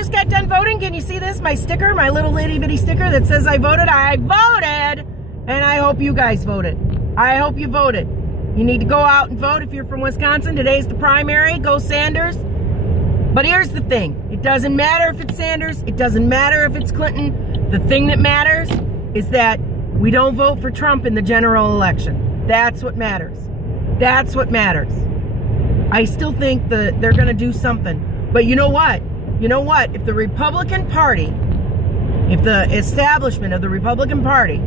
just got done voting. Can you see this? My sticker, my little itty bitty sticker that says I voted. I voted, and I hope you guys voted. I hope you voted. You need to go out and vote if you're from Wisconsin. Today's the primary. Go Sanders. But here's the thing. It doesn't matter if it's Sanders. It doesn't matter if it's Clinton. The thing that matters is that we don't vote for Trump in the general election. That's what matters. That's what matters. I still think that they're going to do something. But you know what? You know what? If the Republican Party, if the establishment of the Republican Party,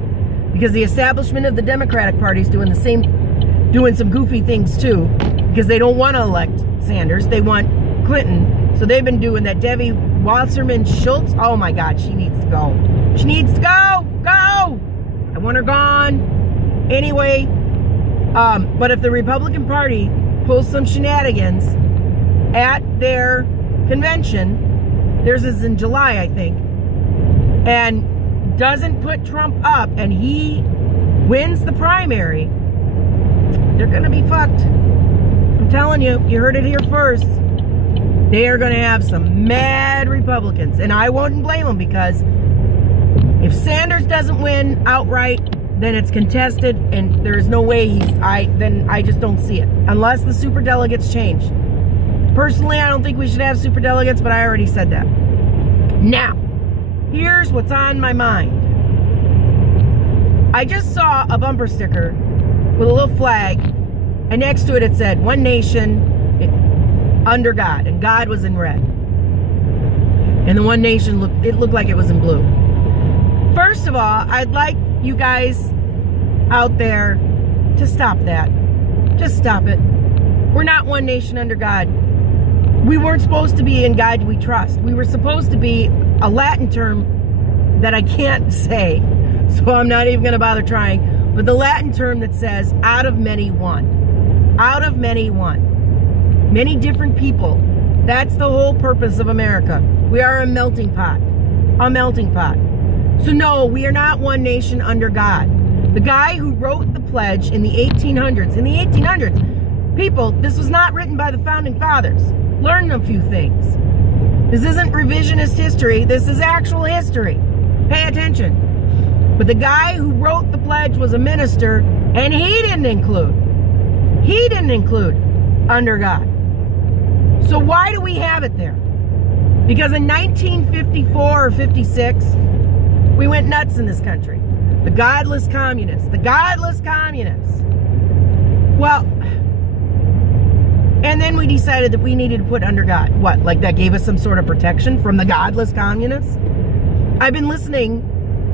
because the establishment of the Democratic Party is doing some goofy things too, because they don't want to elect Sanders. They want Clinton. So they've been doing that. Debbie Wasserman Schultz. Oh my God, she needs to go. She needs to go. Go. I want her gone. Anyway, but if the Republican Party pulls some shenanigans at their convention, theirs is in July, I think, and doesn't put Trump up and he wins the primary, they're going to be fucked. I'm telling you, you heard it here first. They are going to have some mad Republicans, and I wouldn't blame them, because if Sanders doesn't win outright, then it's contested, and there's no way then I just don't see it. Unless the superdelegates change. Personally, I don't think we should have superdelegates, but I already said that. Now, here's what's on my mind. I just saw a bumper sticker with a little flag, and next to it it said, "One nation under God," and God was in red. And the one nation looked like it was in blue. First of all, I'd like you guys out there to stop that. Just stop it. We're not one nation under God. We weren't supposed to be in God we trust. We were supposed to be a Latin term that I can't say, so I'm not even going to bother trying, but the Latin term that says out of many one. Out of many one. Many different people. That's the whole purpose of America. We are a melting pot. A melting pot. So no, we are not one nation under God. The guy who wrote the pledge in the 1800s, people, this was not written by the founding fathers. Learn a few things. This isn't revisionist history. This is actual history. Pay attention. But the guy who wrote the pledge was a minister, and he didn't include under God. So why do we have it there? Because in 1954 or 56, we went nuts in this country. The godless communists. The godless communists. Well, and then we decided that we needed to put under God. What, like that gave us some sort of protection from the godless communists? I've been listening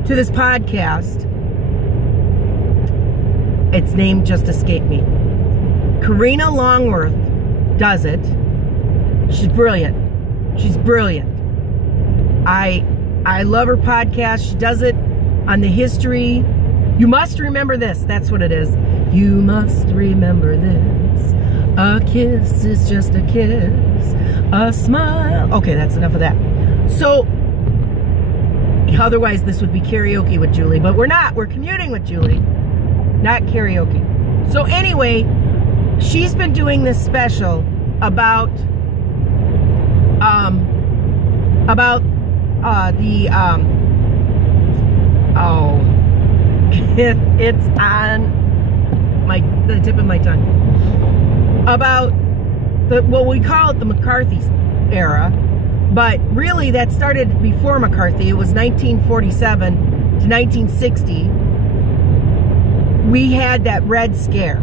to this podcast. Its name just escaped me. Karina Longworth does it. She's brilliant. She's brilliant. I love her podcast. She does it on the history. You must remember this. That's what it is. You must remember this. A kiss is just a kiss. A smile. Okay, that's enough of that. So, otherwise this would be karaoke with Julie. But we're not. We're commuting with Julie. Not karaoke. So anyway, she's been doing this special about it's on the tip of my tongue, about we call it the McCarthy era, but really that started before McCarthy. It was 1947 to 1960. We had that Red Scare.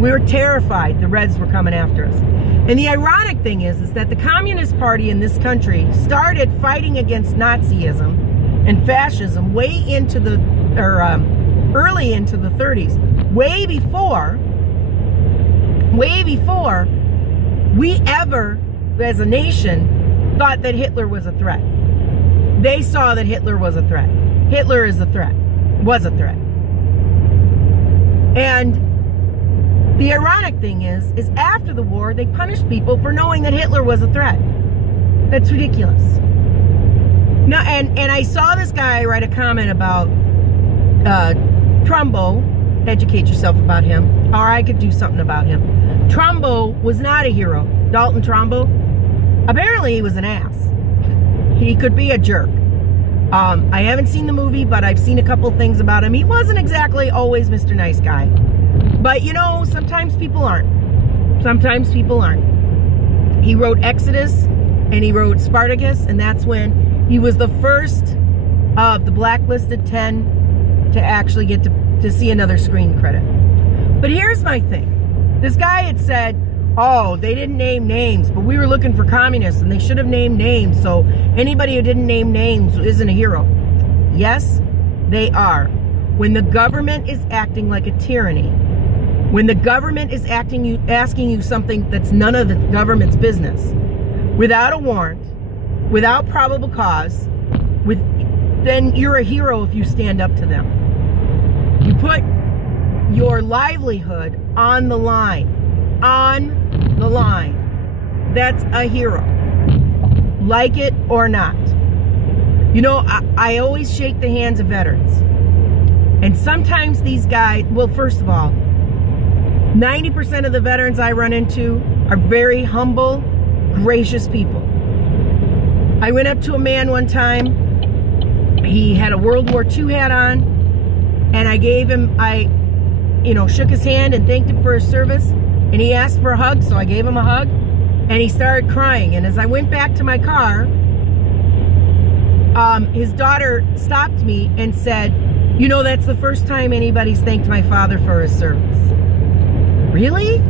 We were terrified the Reds were coming after us. And the ironic thing is that the Communist Party in this country started fighting against Nazism and fascism early into the 30s, way before we ever, as a nation, thought that Hitler was a threat. They saw that Hitler was a threat. Hitler is a threat. Was a threat. And the ironic thing is after the war, they punished people for knowing that Hitler was a threat. That's ridiculous. No, and I saw this guy write a comment about Trumbo. Educate yourself about him, or I could do something about him. Trumbo was not a hero. Dalton Trumbo. Apparently he was an ass. He could be a jerk. I haven't seen the movie, but I've seen a couple things about him. He wasn't exactly always Mr. Nice Guy. But, you know, sometimes people aren't. Sometimes people aren't. He wrote Exodus and he wrote Spartacus, and that's when he was the first of the blacklisted 10 to actually get to see another screen credit. But here's my thing. This guy had said, oh, they didn't name names, but we were looking for communists and they should have named names, so anybody who didn't name names isn't a hero. Yes, they are. When the government is acting like a tyranny, when the government is asking you something that's none of the government's business, without a warrant, without probable cause, then you're a hero if you stand up to them. You put your livelihood on the line. On the line. That's a hero. Like it or not. You know, I always shake the hands of veterans. And sometimes these guys, well, first of all, 90% of the veterans I run into are very humble, gracious people. I went up to a man one time. He had a World War II hat on. And I gave him, shook his hand and thanked him for his service. And he asked for a hug, so I gave him a hug. And he started crying. And as I went back to my car, his daughter stopped me and said, you know, that's the first time anybody's thanked my father for his service. Really?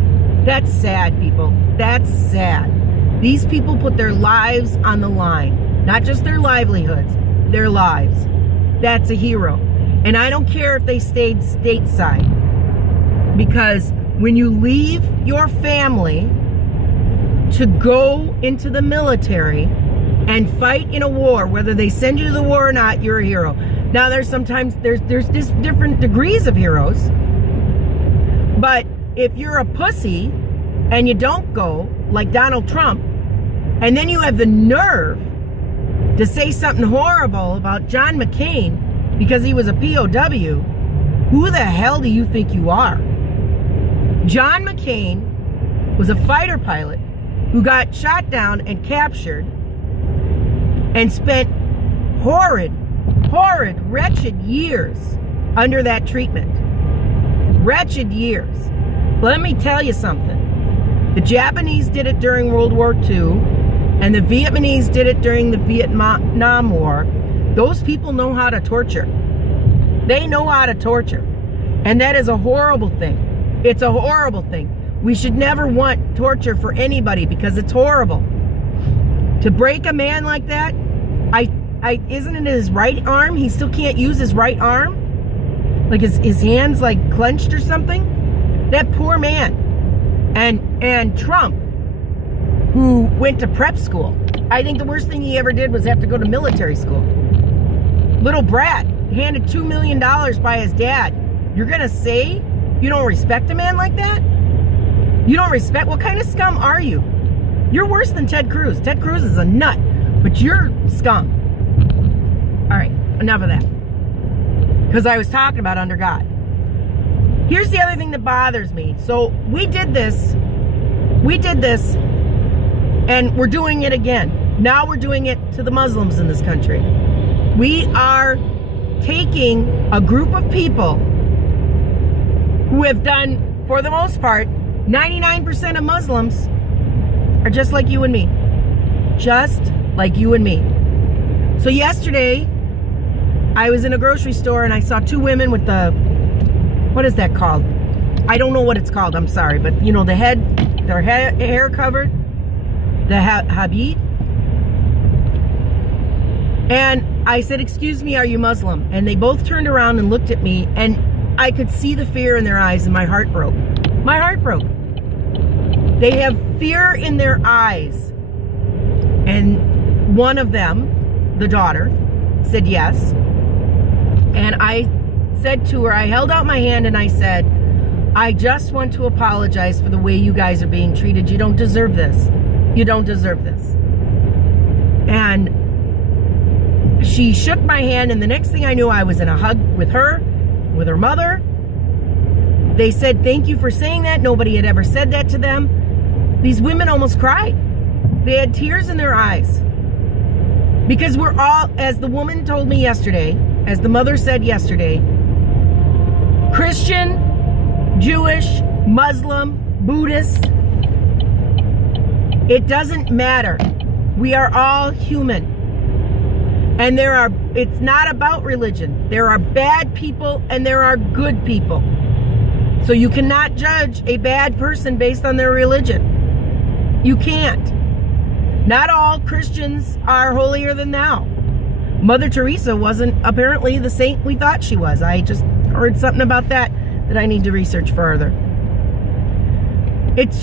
That's sad, people. That's sad. These people put their lives on the line. Not just their livelihoods, their lives. That's a hero. And I don't care if they stayed stateside. Because when you leave your family to go into the military and fight in a war, whether they send you to the war or not, you're a hero. Now, there's just different degrees of heroes. But if you're a pussy and you don't go, like Donald Trump, and then you have the nerve to say something horrible about John McCain because he was a POW, who the hell do you think you are? John McCain was a fighter pilot who got shot down and captured and spent horrid, wretched years under that treatment. Wretched years. Let me tell you something. The Japanese did it during World War II, and the Vietnamese did it during the Vietnam War. Those people know how to torture. They know how to torture. And that is a horrible thing. It's a horrible thing. We should never want torture for anybody because it's horrible. To break a man like that, isn't it his right arm? He still can't use his right arm? Like his hands like clenched or something? That poor man. And Trump, who went to prep school. I think the worst thing he ever did was have to go to military school. Little brat, handed $2 million by his dad. You're gonna say you don't respect a man like that? You don't respect? What kind of scum are you? You're worse than Ted Cruz. Ted Cruz is a nut, but you're scum. All right, enough of that. Because I was talking about under God. Here's the other thing that bothers me. So we did this, and we're doing it again. Now we're doing it to the Muslims in this country. We are taking a group of people who have done, for the most part, 99% of Muslims are just like you and me. Just like you and me. So yesterday, I was in a grocery store and I saw two women with the, what is that called? I don't know what it's called, I'm sorry. But, you know, their hair covered. The habit. And I said, excuse me, are you Muslim? And they both turned around and looked at me, and I could see the fear in their eyes, and my heart broke. My heart broke. They have fear in their eyes. And one of them, the daughter, said yes. And I said to her, I held out my hand and I said, I just want to apologize for the way you guys are being treated. You don't deserve this. You don't deserve this. And she shook my hand, and the next thing I knew, I was in a hug with her mother. They said, thank you for saying that. Nobody had ever said that to them. These women almost cried. They had tears in their eyes. Because we're all, as the woman told me yesterday, as the mother said yesterday, Christian, Jewish, Muslim, Buddhist, it doesn't matter. We are all human. And it's not about religion. There are bad people and there are good people. So you cannot judge a bad person based on their religion. You can't. Not all Christians are holier than thou. Mother Teresa wasn't apparently the saint we thought she was. I just heard something about that I need to research further. It's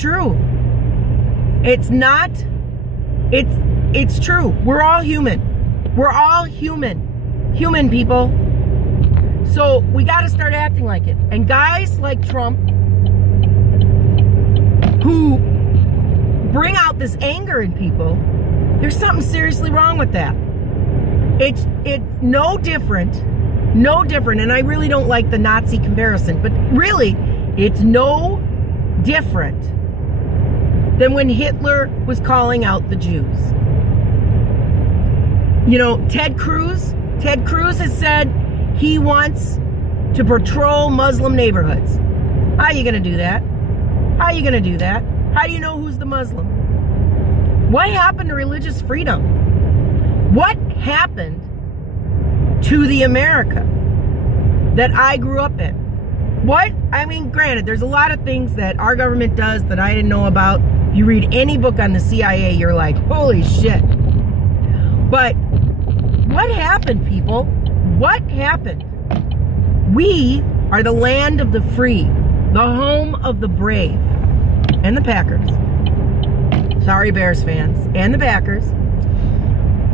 true. It's true. We're all human. We're all human. Human people. So we got to start acting like it. And guys like Trump, who bring out this anger in people, there's something seriously wrong with that. It's no different, and I really don't like the Nazi comparison, but really, it's no different than when Hitler was calling out the Jews. You know, Ted Cruz has said he wants to patrol Muslim neighborhoods. How are you going to do that? How do you know who's the Muslim? What happened to religious freedom? What happened to the America that I grew up in? Granted, there's a lot of things that our government does that I didn't know about. If you read any book on the CIA, you're like, holy shit. But what happened, people? What happened? We are the land of the free, the home of the brave, and the Packers. Sorry, Bears fans, and the Packers.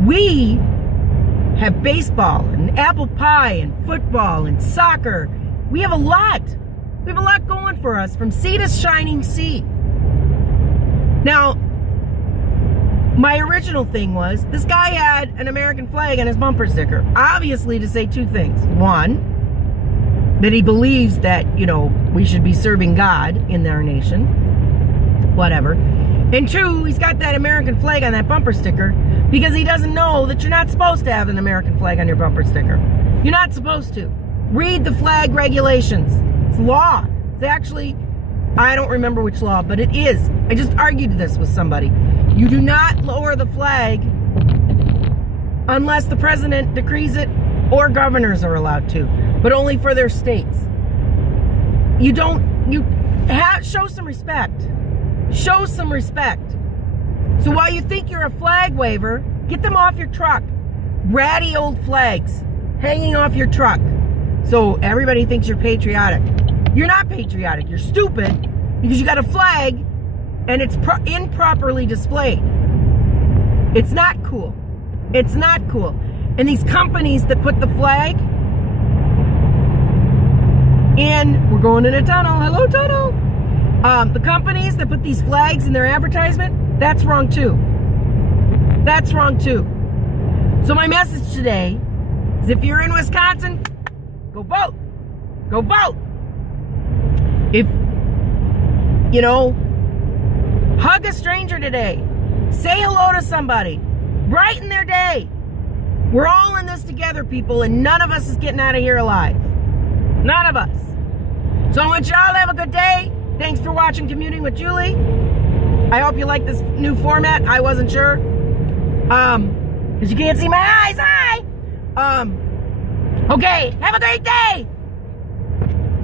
We have baseball and apple pie and football and soccer. We have a lot. We have a lot going for us, from sea to shining sea. Now, my original thing was, this guy had an American flag on his bumper sticker, obviously to say two things. One, that he believes that, we should be serving God in our nation. Whatever. And two, he's got that American flag on that bumper sticker because he doesn't know that you're not supposed to have an American flag on your bumper sticker. You're not supposed to. Read the flag regulations. It's law. It's actually, I don't remember which law, but it is. I just argued this with somebody. You do not lower the flag unless the president decrees it or governors are allowed to, but only for their states. Show some respect. Show some respect. So while you think you're a flag waver, get them off your truck. Ratty old flags hanging off your truck. So everybody thinks you're patriotic. You're not patriotic. You're stupid because you got a flag and it's improperly displayed. It's not cool. It's not cool. And these companies that put the flag in, we're going in a tunnel. Hello, tunnel. The companies that put these flags in their advertisement, that's wrong too. That's wrong too. So my message today is, if you're in Wisconsin, go vote. Go vote. If, hug a stranger today. Say hello to somebody. Brighten their day. We're all in this together, people, and none of us is getting out of here alive. None of us. So I want y'all to have a good day. Thanks for watching Commuting with Julie. I hope you like this new format. I wasn't sure. Because you can't see my eyes. Hi. Okay, have a great day.